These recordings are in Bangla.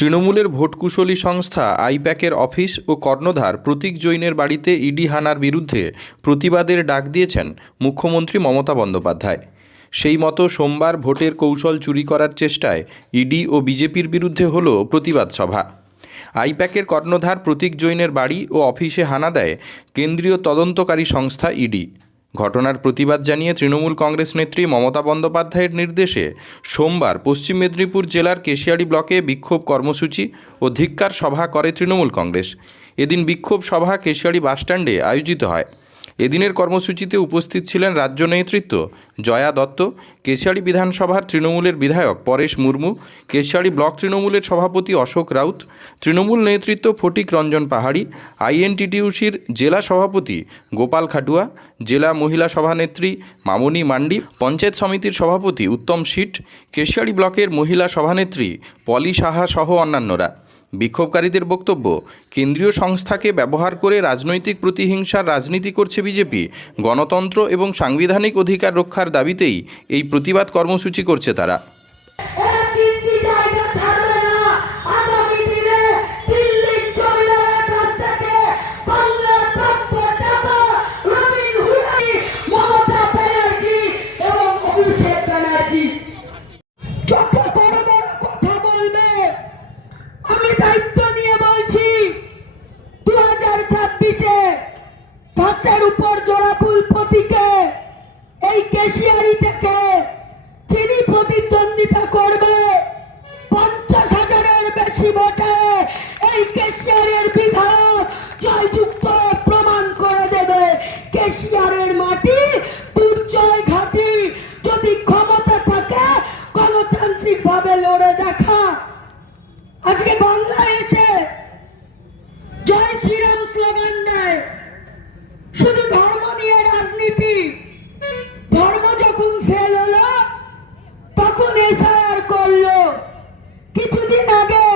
তৃণমূলের ভোটকুশলী সংস্থা আইপ্যাকের অফিস ও কর্ণধার প্রতীক জৈনের বাড়িতে ইডি হানার বিরুদ্ধে প্রতিবাদের ডাক দিয়েছেন মুখ্যমন্ত্রী মমতা বন্দ্যোপাধ্যায়। সেই মতো সোমবার ভোটের কৌশল চুরি করার চেষ্টায় ইডি ও বিজেপির বিরুদ্ধে হল প্রতিবাদ সভা। আইপ্যাকের কর্ণধার প্রতীক জৈনের বাড়ি ও অফিসে হানা দেয় কেন্দ্রীয় তদন্তকারী সংস্থা ইডি। ঘটনার প্রতিবাদ জানিয়ে তৃণমূল কংগ্রেস নেত্রী মমতা বন্দ্যোপাধ্যায়ের নির্দেশে সোমবার পশ্চিম মেদিনীপুর জেলার কেশিয়াড়ি ব্লকে বিক্ষোভ কর্মসূচি ও ধিক্কার সভা করে তৃণমূল কংগ্রেস। এদিন বিক্ষোভ সভা কেশিয়াড়ি বাসস্ট্যান্ডে আয়োজিত হয়। এদিনের কর্মসূচিতে উপস্থিত ছিলেন রাজ্য নেতৃত্ব জয়া দত্ত, কেশিয়াড়ি বিধানসভার তৃণমূলের বিধায়ক পরেশ মুর্মু, কেশিয়াড়ি ব্লক তৃণমূলের সভাপতি অশোক রাউত, তৃণমূল নেতৃত্ব ফটিক রঞ্জন পাহাড়ি, আইএনটিটিউসির জেলা সভাপতি গোপাল খাটুয়া, জেলা মহিলা সভানেত্রী মামনি মান্ডি, পঞ্চায়েত সমিতির সভাপতি উত্তম সিট, কেশিয়াড়ি ব্লকের মহিলা সভানেত্রী পলি সাহা সহ অন্যান্যরা। বিক্ষোভকারীদের বক্তব্য, কেন্দ্রীয় সংস্থাকে ব্যবহার করে রাজনৈতিক প্রতিহিংসার রাজনীতি করছে বিজেপি। গণতন্ত্র এবং সাংবিধানিক অধিকার রক্ষার দাবিতেই এই প্রতিবাদ কর্মসূচি করছে তারা। ধ্বজার উপর জোড়া ফুল প্রতীকে এই কেশিয়াড়ি থেকে যিনি প্রতিদ্বন্দ্বিতা করবে 50,000-এর বেশি ভোটে এই কেশিয়াড়ের বিধায়ক জয়যুক্ত প্রমাণ করে দেবে। কেশিয়াড়ের মাটি দুর্জয় ঘাটি, যদি ক্ষমতা থাকে গণতান্ত্রিক ভাবে লড়ে দেখা। আজকে বাংলায় এসে জয় শ্রীরাম স্লোগান দেয়, শুধু ধর্ম নিয়ে রাজনীতি। ধর্ম যখন ফেল হলো তখন এসআইআর করলো। কিছুদিন আগে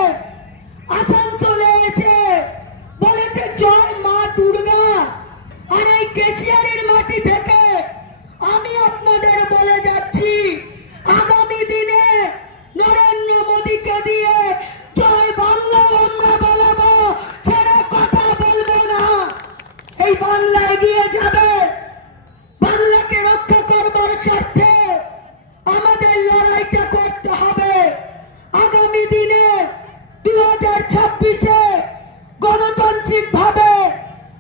আসানসোলে এসে বলেছে জয় মা দুর্গা। আর এই কেশিয়াড়ির মাটি থেকে আমি আপনাদের বলে যাচ্ছি, আগামী দিনে নরেন্দ্র মোদীকে দিয়ে জয় বাংলা আমরা বলাবো, ছেড়ে কথা বলবো না। এই বাংলা এগিয়ে যাবে। বাংলাকে রক্ষা করবার স্বার্থে আমাদের লড়াইটা করতে হবে। আগামী দিনে 2026-এ গণতান্ত্রিক ভাবে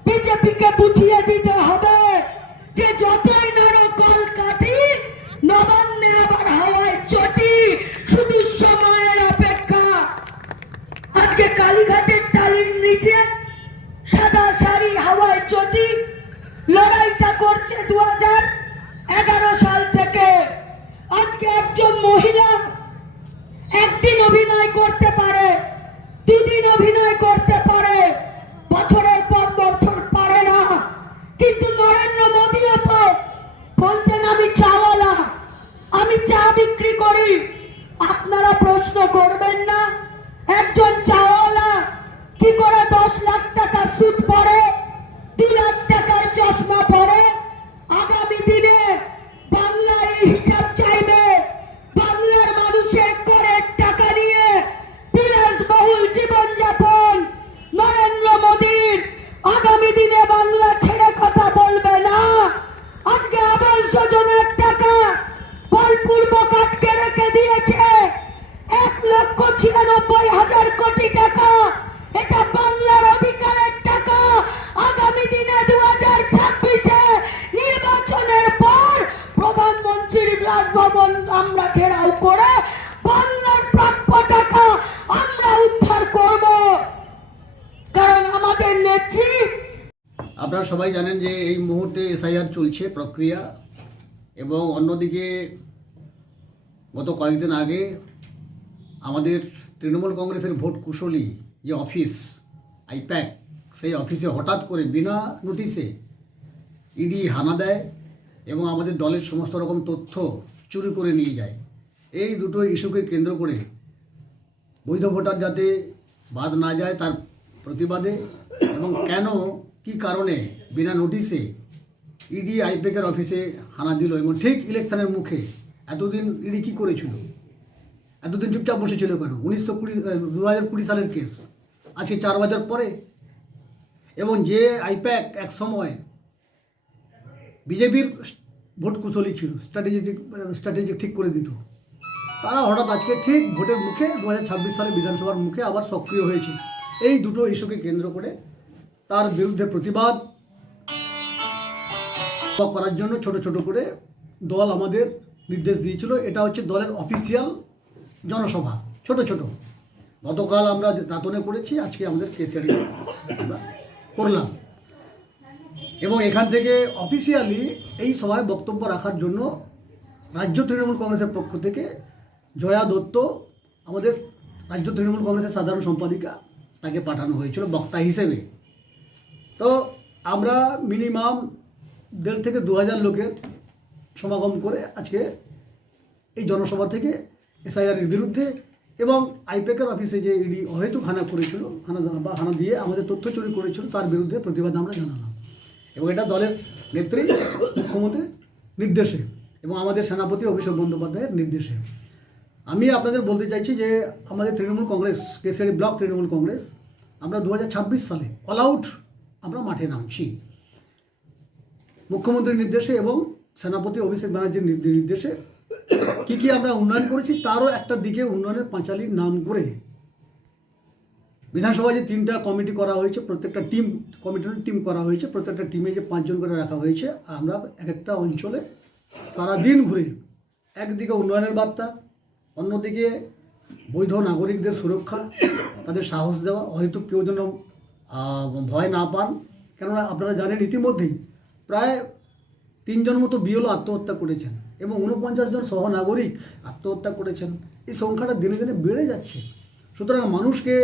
বিজেপিকে বুঝিয়ে দিতে হবে যে যতই নাড়ো কল কাটি, নবান্নে আবার হাওয়ায় চটি, শুধু সময়ের অপেক্ষা। আজকে কালীঘাটের টালির নিচে সাদা শাড়ি হাওয়ায় চটি লড়াইটা করছে 2011 সাল থেকে। আজকে একজন মহিলা একদিন অভিনয় করতে পারে, দুদিন অভিনয় করতে পারে, বছরের পর বছর পারে না। কিন্তু নরেন্দ্র মোদীও তো বলতেন আমি চাওয়ালা, আমি চা বিক্রি করি। আপনারা প্রশ্ন করবেন না, একজন চাওয়ালা কি করে 10 লাখ টাকা সুদ পড়ে, 2 লাখ টাকার চশমা পড়ে? আগামী দিনে বাংলা এই হিসাব চাইবে। বাংলার মানুষের করের টাকা নিয়ে বিলাসবহুল জীবনযাপন নরেন্দ্র মোদীর। আগামী দিনে বাংলা ছেড়ে কথা বলবে না। আজকে আবাস যোজনার টাকা বলপূর্বক আটকে রেখে দিয়েছে 1,96,000 কোটি টাকা। এটা বাংলার অধিকারের টাকা। আগামী দিনে 2026-এ নির্বাচনের পর প্রধানমন্ত্রীর বাসভবন আমরা ঘেরাও করে বাংলার প্রাপ্য টাকা আমরা উদ্ধার করব। কারণ আমাদের নেত্রী, আপনারা সবাই জানেন যে এই মুহূর্তে এসআইআর চলছে প্রক্রিয়া, এবং অন্যদিকে গত কয়েকদিন আগে আমাদের তৃণমূল কংগ্রেসের ভোট কুশলী যে অফিস আইপ্যাক, সেই অফিসে হঠাৎ করে বিনা নোটিশে ইডি হানা দেয় এবং আমাদের দলের সমস্ত রকম তথ্য চুরি করে নিয়ে যায়। এই দুটো ইস্যুকে কেন্দ্র করে বৈধ ভোটার যাতে বাদ না যায় তার প্রতিবাদে, এবং কেন কি কারণে বিনা নোটিশে ইডি আইপ্যাকের অফিসে হানা দিল, এবং ঠিক ইলেকশনের মুখে এতদিন ইডি কী করেছিল, এতদিন চুপচাপ বসেছিল কেন? 2020 সালের কেস, আজকে 4 বছর পরে। এবং যে আইপ্যাক এক সময় বিজেপির ভোট কুশলী ছিল, স্ট্র্যাটেজি ঠিক করে দিত, তারা হঠাৎ আজকে ঠিক ভোটের মুখে 2026 সালে বিধানসভার মুখে আবার সক্রিয় হয়েছে। এই দুটো ইস্যুকে কেন্দ্র করে তার বিরুদ্ধে প্রতিবাদ করার জন্য ছোট ছোট করে দল আমাদের নির্দেশ দিয়েছিল। এটা হচ্ছে দলের অফিসিয়াল জনসভা, ছোট ছোট। গতকাল আমরা দাঁতনে করেছি, আজকে আমাদের কেসিআর আমরা করলাম। এবং এখান থেকে অফিসিয়ালি এই সভায় বক্তব্য রাখার জন্য রাজ্য তৃণমূল কংগ্রেসের পক্ষ থেকে জয়া দত্ত, আমাদের রাজ্য তৃণমূল কংগ্রেসের সাধারণ সম্পাদিকা, তাকে পাঠানো হয়েছিল বক্তা হিসেবে। তো আমরা মিনিমাম 1,500 থেকে 2,000 লোকের সমাগম করে আজকে এই জনসভা থেকে এসআইআরের বিরুদ্ধে এবং আইপ্যাকের অফিসে যে ইডি অহেতুক হানা করেছিল, হানা দিয়ে আমাদের তথ্য চুরি করেছিল, তার বিরুদ্ধে প্রতিবাদ আমরা জানালাম। এবং এটা দলের নেত্রী মুখ্যমন্ত্রীর নির্দেশে এবং আমাদের সেনাপতি অভিষেক বন্দ্যোপাধ্যায়ের নির্দেশে। আমি আপনাদের বলতে চাইছি যে আমাদের তৃণমূল কংগ্রেস, কেশিয়ারি ব্লক তৃণমূল কংগ্রেস, আমরা 2026 সালে অল আউট আমরা মাঠে নামছি মুখ্যমন্ত্রীর নির্দেশে এবং সেনাপতি অভিষেক ব্যানার্জির নির্দেশে। কি আমরা উন্নয়ন করেছি তারও একটা দিকে উন্নয়নের পাঁচালির নাম করে বিধানসভায় যে 3টা কমিটি করা হয়েছে, প্রত্যেকটা টিম করা হয়েছে, প্রত্যেকটা টিমে যে 5 জন করে রাখা হয়েছে, আমরা এক একটা অঞ্চলে সারাদিন ঘুরে একদিকে উন্নয়নের বার্তা, অন্যদিকে বৈধ নাগরিকদের সুরক্ষা, তাদের সাহস দেওয়া, হয়তো কেউ যেন ভয় না পান। কেননা আপনারা জানেন ইতিমধ্যেই প্রায় 3 জন মতো বিএলও আত্মহত্যা করেছেন এবং 49 জন সহনাগরিক আত্মহত্যা করেছেন। এই সংখ্যাটা দিনে দিনে বেড়ে যাচ্ছে। সুতরাং মানুষকে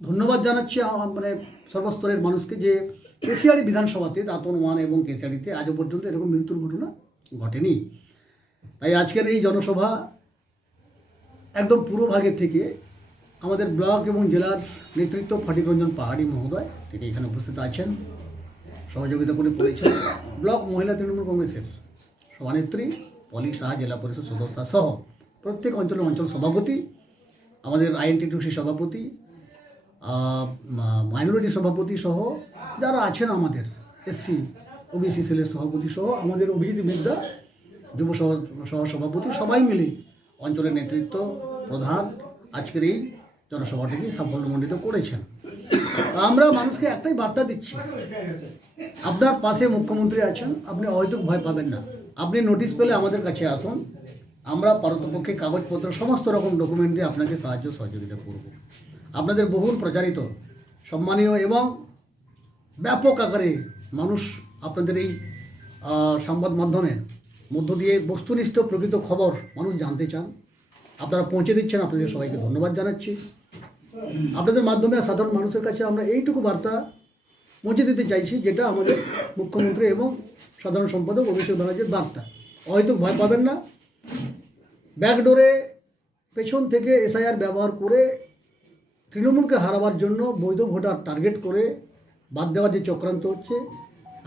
ধন্যবাদ জানাচ্ছি, মানে সর্বস্তরের মানুষকে, যে কেশিয়ারি বিধানসভাতে দাঁতন 1 এবং কেশিয়ারিতে আজও পর্যন্ত এরকম মৃত্যুর ঘটনা ঘটেনি। তাই আজকের এই জনসভা একদম পুরো ভাগের থেকে আমাদের ব্লক এবং জেলার নেতৃত্ব ফটিক রঞ্জন পাহাড়ি মহোদয়, তিনি এখানে উপস্থিত আছেন, সহযোগিতা করে করেছেন। ব্লক মহিলা তৃণমূল কংগ্রেসের সভানেত্রী পলি শাহ, জেলা পরিষদ সদস্য সহ প্রত্যেক অঞ্চলের অঞ্চল সভাপতি, আমাদের আইএনটিটিউসি সভাপতি, মাইনরিটি সভাপতি সহ যারা আছেন, আমাদের এসসি ওবিসি সেলের সভাপতি সহ আমাদের অভিজিৎ বিদ্যা যুব সহ সভাপতি, সবাই মিলে অঞ্চলের নেতৃত্ব প্রধান আজকের এই জনসভাটিকে সাফল্যমণ্ডিত করেছেন। আমরা মানুষকে একটাই বার্তা দিচ্ছি, আপনার পাশে মুখ্যমন্ত্রী আছেন, আপনি হয়তো ভয় পাবেন না। আপনি নোটিশ পেলে আমাদের কাছে আসুন, আমরা পারতপক্ষে কাগজপত্র সমস্ত রকম ডকুমেন্ট দিয়ে আপনাকে সাহায্য সহযোগিতা করব। আপনাদের বহুল প্রচারিত, সম্মানীয় এবং ব্যাপক আকারে মানুষ আপনাদের এই সংবাদ মাধ্যমের মধ্য দিয়ে বস্তুনিষ্ঠ প্রকৃত খবর মানুষ জানতে চান, আপনারা পৌঁছে দিচ্ছেন। আপনাদের সবাইকে ধন্যবাদ জানাচ্ছি। আপনাদের মাধ্যমে সাধারণ মানুষের কাছে আমরা এইটুকু বার্তা পৌঁছে দিতে চাইছি, যেটা আমাদের মুখ্যমন্ত্রী এবং সাধারণ সম্পাদক অভিষেক ব্যানার্জির বার্তা। হয়তো ভয় পাবেন না। ব্যাকডোরে পেছন থেকে এসআইআর ব্যবহার করে তৃণমূলকে হারাবার জন্য বৈধ ভোটার টার্গেট করে বাদ দেওয়ার যে চক্রান্ত হচ্ছে,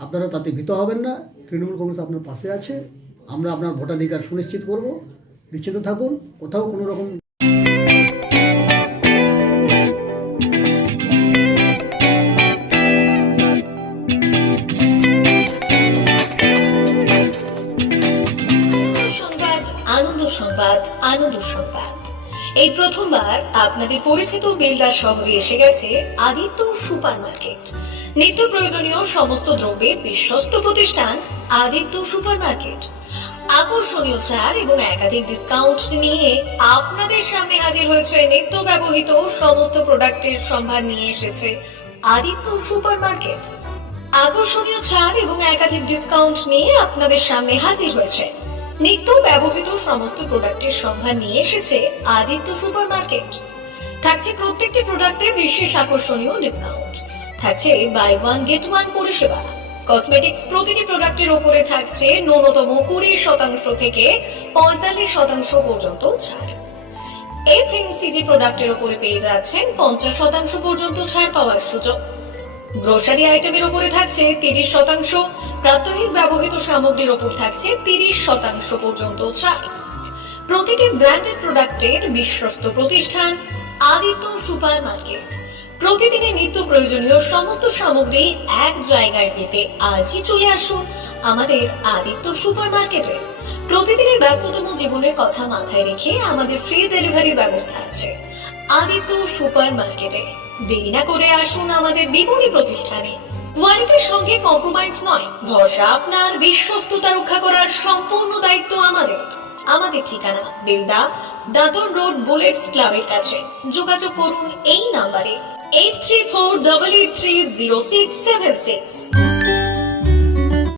আপনারা তাতে ভীত হবেন না। তৃণমূল কংগ্রেস আপনার পাশে আছে। আমরা আপনার ভোটাধিকার সুনিশ্চিত করব। নিশ্চিত থাকুন, কোথাও কোনো রকম আনন্দ সংবাদ। এই প্রথমবার আপনাদের পরিচিত বেলদা শহরে এসে গেছে আদিত্য সুপার মার্কেট। নিত্য প্রয়োজনীয় সমস্ত দ্রব্যের বিশ্বস্ত প্রতিষ্ঠান আদিত্য সুপার মার্কেট। আকর্ষণীয় ছাড় এবং একাধিক ডিসকাউন্ট নিয়ে আপনাদের সামনে হাজির হয়েছে। নিত্য ব্যবহৃত সমস্ত প্রোডাক্টের সম্ভার নিয়ে এসেছে আদিত্য সুপার মার্কেট। আকর্ষণীয় ছাড় এবং একাধিক ডিসকাউন্ট নিয়ে আপনাদের সামনে হাজির হয়েছে। নিত্য ব্যবহৃত সমস্ত প্রোডাক্টের সম্ভার নিয়ে এসেছে আদিত্য সুপার মার্কেট। থাকছে প্রত্যেকটি প্রোডাক্টে বিশেষ আকর্ষণীয় ডিসকাউন্ট, থাকছে বাই ওয়ান গেট ওয়ান পরিষেবা। কসমেটিক্স প্রতিটি প্রোডাক্টের উপরে থাকছে ন্যূনতম 20% থেকে 45% পর্যন্ত ছাড়। এফএমসিজি প্রোডাক্টের উপরে পেয়ে যাচ্ছেন 50% পর্যন্ত ছাড় পাওয়ার সুযোগ। গ্রোসারি আইটেমের উপরে থাকছে 30%, প্রাত্যহিক ব্যবহৃত সামগ্রীর উপর থাকছে 30% পর্যন্ত ছাড়। প্রতিটি ব্র্যান্ডেড প্রোডাক্টের বিশ্বস্ত প্রতিষ্ঠান আদিত্য সুপার মার্কেট। প্রতিদিনের নিত্য প্রয়োজনীয় সমস্ত সামগ্রী এক জায়গায় পেতে আজই চলে আসুন আমাদের আদিত্য সুপার মার্কেটে। প্রতিদিনের ব্যস্ততম জীবনের কথা মাথায় রেখে আমাদের ফ্রি ডেলিভারির ব্যবস্থা আছে আদিত্য সুপার মার্কেটে। দেরি না করে আসুন আমাদের বিপণী প্রতিষ্ঠানে। কোয়ালিটির সঙ্গে কম্প্রোমাইজ নয়, ভরসা আপনার, বিশ্বস্ততা রক্ষা করার সম্পূর্ণ দায়িত্ব আমাদের। আমাদের ঠিকানা বেলদা, দাঁতন রোড, বুলেটস ক্লাবের কাছে। যোগাযোগ করুন এই নাম্বারে 8348830676।